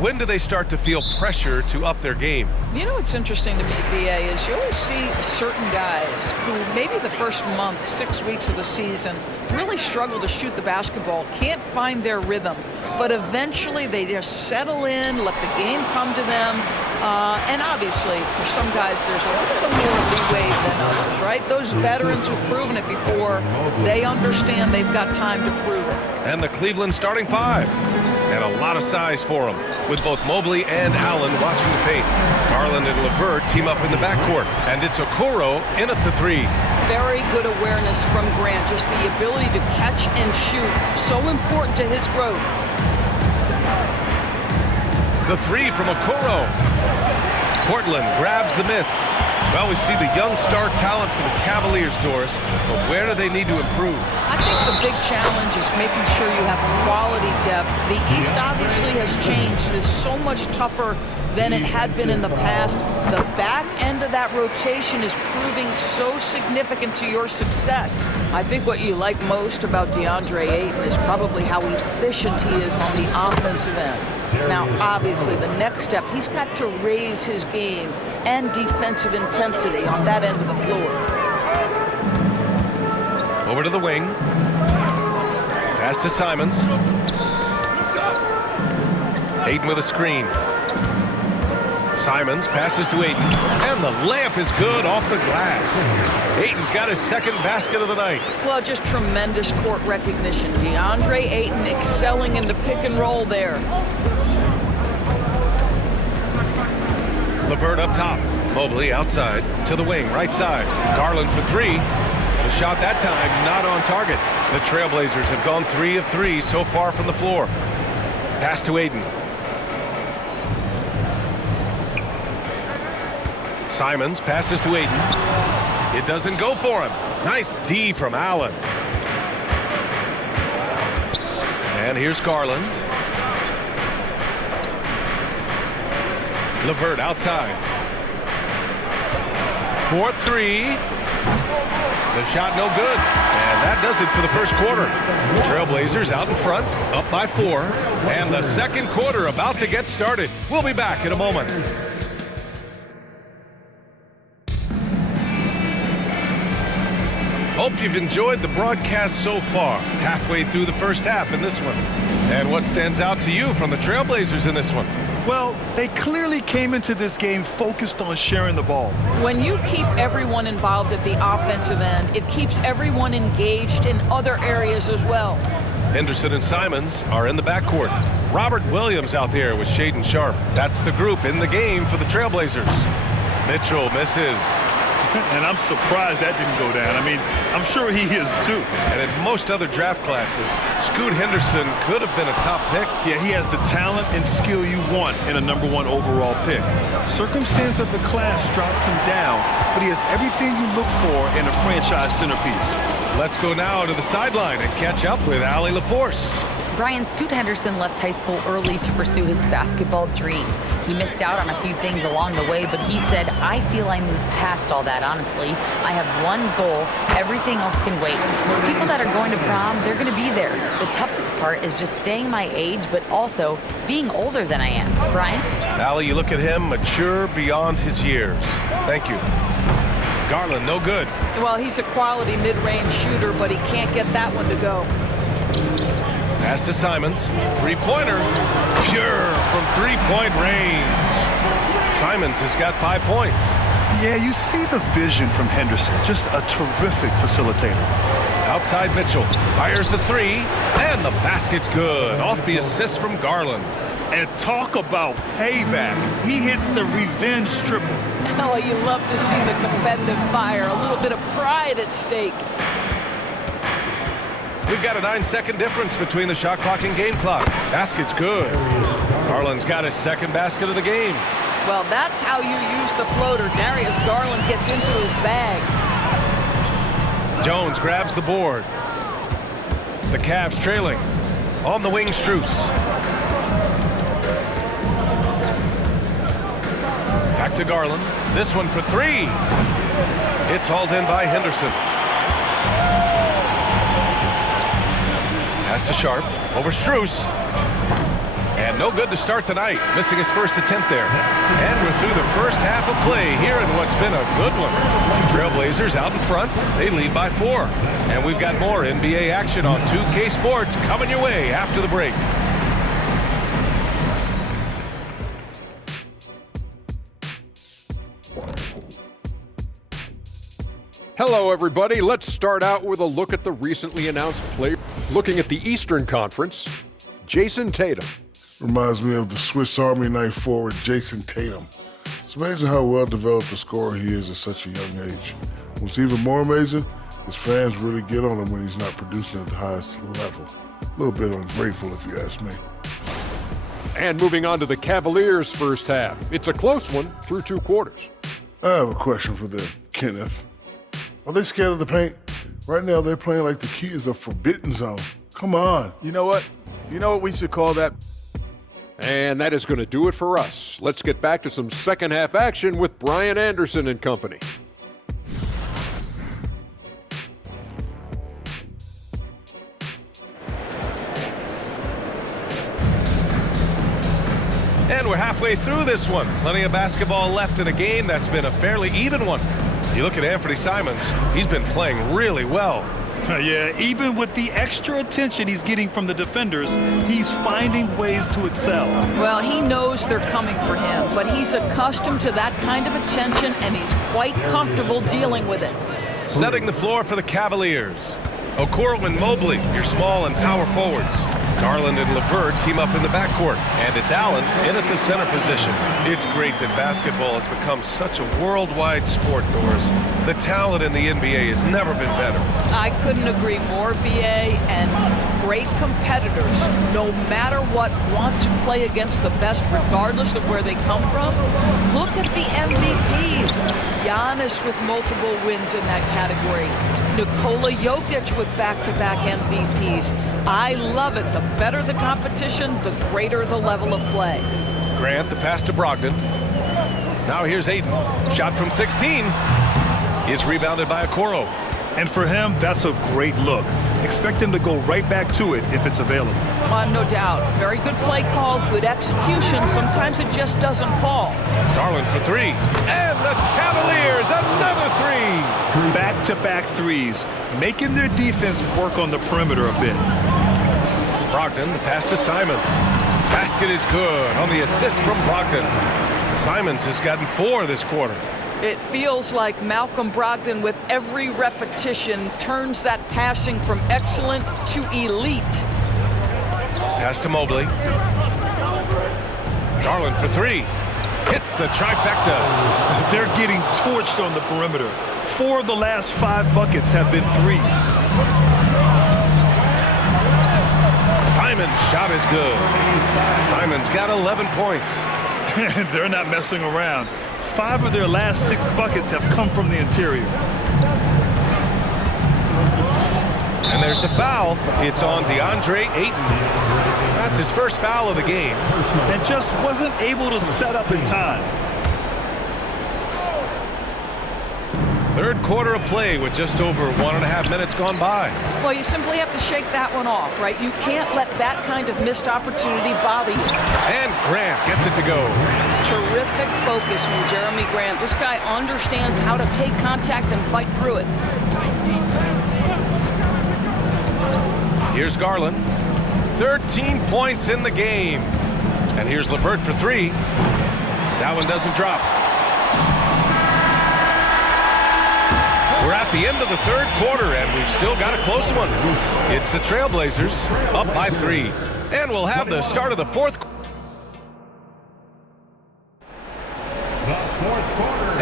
When do they start to feel pressure to up their game? You know what's interesting to me, BA, is you always see certain guys who maybe the first month, 6 weeks of the season, really struggle to shoot the basketball, can't find their rhythm, but eventually they just settle in, let the game come to them. And obviously, for some guys, there's a little more leeway than others, right? Those veterans who've proven it before, they understand they've got time to prove it. And the Cleveland starting five. And a lot of size for them, with both Mobley and Allen watching the paint. Garland and LeVert team up in the backcourt, and it's Okoro in at the three. Very good awareness from Grant, just the ability to catch and shoot, so important to his growth. The three from Okoro. Portland grabs the miss. Well, we see the young star talent for the Cavaliers, Doris, but where do they need to improve? I think the big challenge is making sure you have quality depth. The East obviously has changed. It is so much tougher than it had been in the past. The back end of that rotation is proving so significant to your success. I think what you like most about DeAndre Ayton is probably how efficient he is on the offensive end. Now, obviously, the next step, he's got to raise his game and defensive intensity on that end of the floor. Over to the wing. Pass to Simons. Ayton with a screen. Simons passes to Ayton, and the layup is good off the glass. Ayton's got his second basket of the night. Well, just tremendous court recognition. DeAndre Ayton excelling in the pick and roll there. LeVert up top. Mobley outside to the wing, right side. Garland for three. The shot that time not on target. The Trailblazers have gone 3 of 3 so far from the floor. Pass to Ayton. Simons passes to Ayton. It doesn't go for him. Nice D from Allen. And here's Garland. LeVert outside. 4-3. The shot no good. And that does it for the first quarter. Trailblazers out in front, up by 4. And the second quarter about to get started. We'll be back in a moment. Hope you've enjoyed the broadcast so far. Halfway through the first half in this one. And what stands out to you from the Trailblazers in this one? Well, they clearly came into this game focused on sharing the ball. When you keep everyone involved at the offensive end, it keeps everyone engaged in other areas as well. Henderson and Simons are in the backcourt. Robert Williams out there with Shaedon Sharpe. That's the group in the game for the Trailblazers. Mitchell misses. And I'm surprised that didn't go down. I mean, I'm sure he is too. And in most other draft classes, Scoot Henderson could have been a top pick. Yeah, he has the talent and skill you want in a #1 overall pick. Circumstance of the class drops him down, but he has everything you look for in a franchise centerpiece. Let's go now to the sideline and catch up with Allie LaForce. Brian, Scoot Henderson left high school early to pursue his basketball dreams. He missed out on a few things along the way, but he said, I feel I moved past all that, honestly. I have one goal. Everything else can wait. People that are going to prom, they're going to be there. The toughest part is just staying my age, but also being older than I am. Brian? Allie, you look at him, mature beyond his years. Thank you. Garland, no good. Well, he's a quality mid-range shooter, but he can't get that one to go. Pass to Simons. Three-pointer. Pure from three-point range. Simons has got 5 points. Yeah, you see the vision from Henderson. Just a terrific facilitator. Outside Mitchell. Fires the three. And the basket's good. Off the assist from Garland. And talk about payback. He hits the revenge triple. Oh, you love to see the competitive fire. A little bit of pride at stake. We've got a 9-second difference between the shot clock and game clock. Basket's good. Garland's got his second basket of the game. Well, that's how you use the floater. Darius Garland gets into his bag. Jones grabs the board. The Cavs trailing. On the wing, Strus. Back to Garland. This one for three. It's hauled in by Henderson. Pass to Sharpe. Over Strus. And No good to start the night, missing his first attempt there. And we're through the first half of play here in what's been a good one. Trailblazers out in front. They lead by 4. And we've got more NBA action on 2K Sports coming your way after the break. Hello, everybody. Let's start out with a look at the recently announced player. Looking at the Eastern Conference, Jason Tatum. Reminds me of the Swiss Army knife forward Jason Tatum. It's amazing how well developed a scorer he is at such a young age. What's even more amazing, his fans really get on him when he's not producing at the highest level. A little bit ungrateful, if you ask me. And moving on to the Cavaliers' first half. It's a close one through 2 quarters. I have a question for them, Kenneth. Are they scared of the paint? Right now, they're playing like the key is a forbidden zone. Come on. You know what? You know what we should call that? And that is going to do it for us. Let's get back to some second half action with Brian Anderson and company. And we're halfway through this one. Plenty of basketball left in a game that's been a fairly even one. You look at Anthony Simons, he's been playing really well. Yeah, even with the extra attention he's getting from the defenders, he's finding ways to excel. Well, he knows they're coming for him, but he's accustomed to that kind of attention, and he's quite comfortable dealing with it. Setting the floor for the Cavaliers. Okoro and Mobley, your small and power forwards. Garland and LeVert team up in the backcourt, and it's Allen in at the center position. It's great that basketball has become such a worldwide sport, Doris. The talent in the NBA has never been better. I couldn't agree more, BA, and great competitors, no matter what, want to play against the best regardless of where they come from. Look at the MVPs. Giannis with multiple wins in that category. Nikola Jokic with back-to-back MVPs. I love it. The better the competition, the greater the level of play. Grant, the pass to Brogdon. Now here's Ayton. Shot from 16. Is rebounded by Okoro. And for him, that's a great look. Expect him to go right back to it if it's available. No doubt. Very good play call, good execution. Sometimes it just doesn't fall. Garland for 3. And the Cavaliers, another 3. Back-to-back threes, making their defense work on the perimeter a bit. Brogdon, the pass to Simons. Basket is good on the assist from Brogdon. Simons has gotten 4 this quarter. It feels like Malcolm Brogdon, with every repetition, turns that passing from excellent to elite. Pass to Mobley. Garland for 3. Hits the trifecta. They're getting torched on the perimeter. 4 of the last 5 buckets have been threes. Simon's shot is good. Simon's got 11 points. They're not messing around. 5 of their last 6 buckets have come from the interior. And there's the foul. It's on DeAndre Ayton. That's his first foul of the game. And just wasn't able to set up in time. Third quarter of play with just over 1.5 minutes gone by. Well, you simply have to shake that one off, right? You can't let that kind of missed opportunity bother you. And Grant gets it to go. Terrific focus from Jeremy Grant. This guy understands how to take contact and fight through it. Here's Garland. 13 points in the game. And here's LeVert for 3. That one doesn't drop. We're at the end of the third quarter, and we've still got a close one. It's the Trailblazers up by 3. And we'll have the start of the fourth quarter.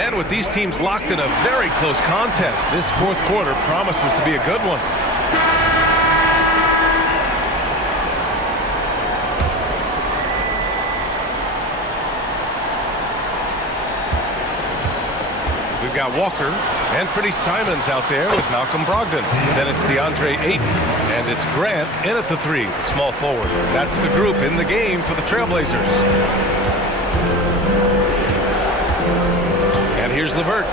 And with these teams locked in a very close contest, this fourth quarter promises to be a good one. We've got Walker, Anthony Simons out there with Malcolm Brogdon. Then it's DeAndre Ayton, and it's Grant in at the 3, small forward. That's the group in the game for the Trailblazers. And here's LeVert.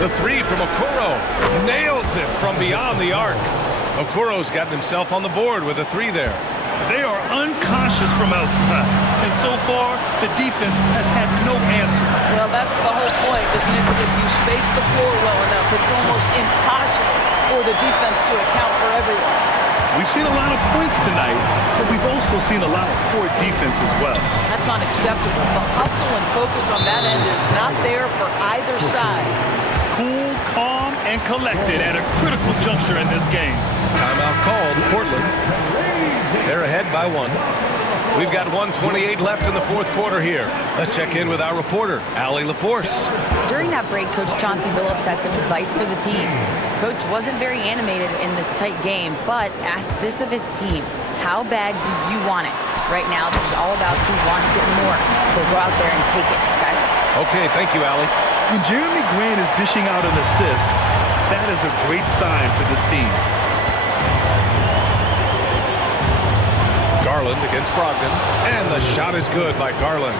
The 3 from Okoro. Nails it from beyond the arc. Okoro's gotten himself on the board with a 3 there. They are unconscious from outside. and so far, the defense has had no answer. Well, that's the whole point, isn't it? If you space the floor well enough, it's almost impossible for the defense to account for everyone. We've seen a lot of points tonight, but we've also seen a lot of poor defense as well. That's unacceptable. The hustle and focus on that end is not there for either side. Cool, calm, and collected at a critical juncture in this game. Timeout called. Portland. They're ahead by 1. We've got 1:28 left in the fourth quarter here. Let's check in with our reporter, Allie LaForce. During that break, Coach Chauncey Billups had some advice for the team. Coach wasn't very animated in this tight game, but asked this of his team: how bad do you want it? Right now, this is all about who wants it more. So go out there and take it, guys. Okay, thank you, Allie. When Jeremy Grant is dishing out an assist, that is a great sign for this team. Garland against Brogdon, and the shot is good by Garland.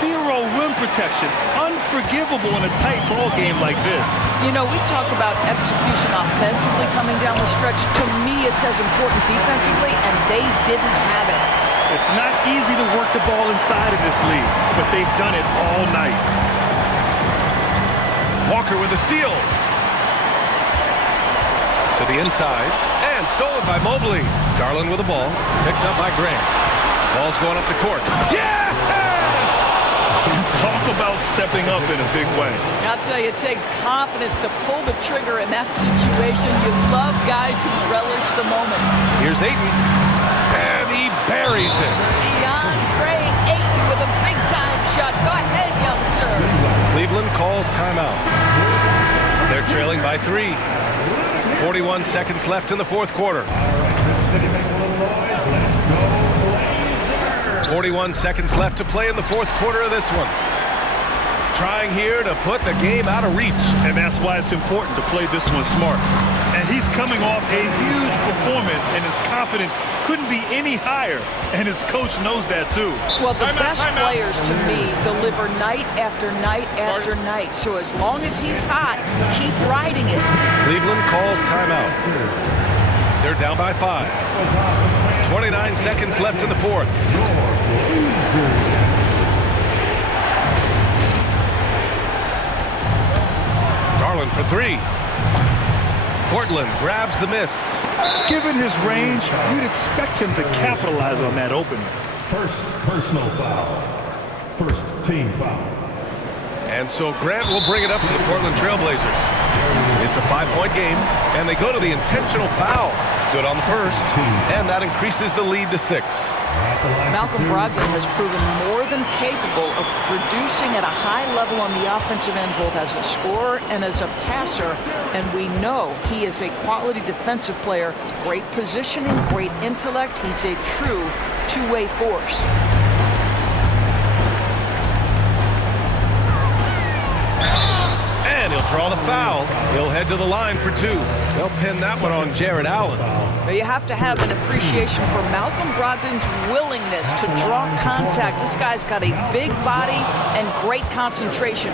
Zero rim protection. Unforgivable in a tight ball game like this. You know, we talk about execution offensively coming down the stretch. To me, it's as important defensively, and they didn't have it. It's not easy to work the ball inside in this league, but they've done it all night. Walker with a steal. To the inside, and stolen by Mobley. Garland with the ball, picked up by Grant. Ball's going up the court. Yes! Talk about stepping up in a big way. I'll tell you, it takes confidence to pull the trigger in that situation. You love guys who relish the moment. Here's Ayton, and he buries it. DeAndre Ayton with a big-time shot. Go ahead, young sir. Cleveland calls timeout. They're trailing by 3. 41 seconds left in the fourth quarter. 41 seconds left to play in the fourth quarter of this one. Trying here to put the game out of reach. And that's why it's important to play this one smart. And he's coming off a huge performance, and his confidence couldn't be any higher. And his coach knows that too. Well, the best players to me deliver night after night after night. So as long as he's hot, keep riding it. Cleveland calls timeout. They're down by 5. 29 seconds left in the fourth. Garland for 3. Portland grabs the miss. Given his range, you'd expect him to capitalize on that opening. First personal foul. First team foul. And so Grant will bring it up for the Portland Trailblazers. It's a 5-point game, and they go to the intentional foul. Good on the first, and that increases the lead to 6. Malcolm Brogdon has proven more than capable of producing at a high level on the offensive end, both as a scorer and as a passer, and we know he is a quality defensive player. Great positioning, great intellect. He's a true two-way force. And he'll draw the foul. He'll head to the line for 2. They'll pin that one on Jared Allen. But you have to have an appreciation for Malcolm Brogdon's willingness to draw contact. This guy's got a big body and great concentration.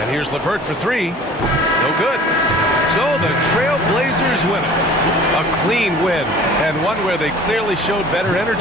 And here's LeVert for 3. No good. So the Trailblazers win it. A clean win, and one where they clearly showed better energy.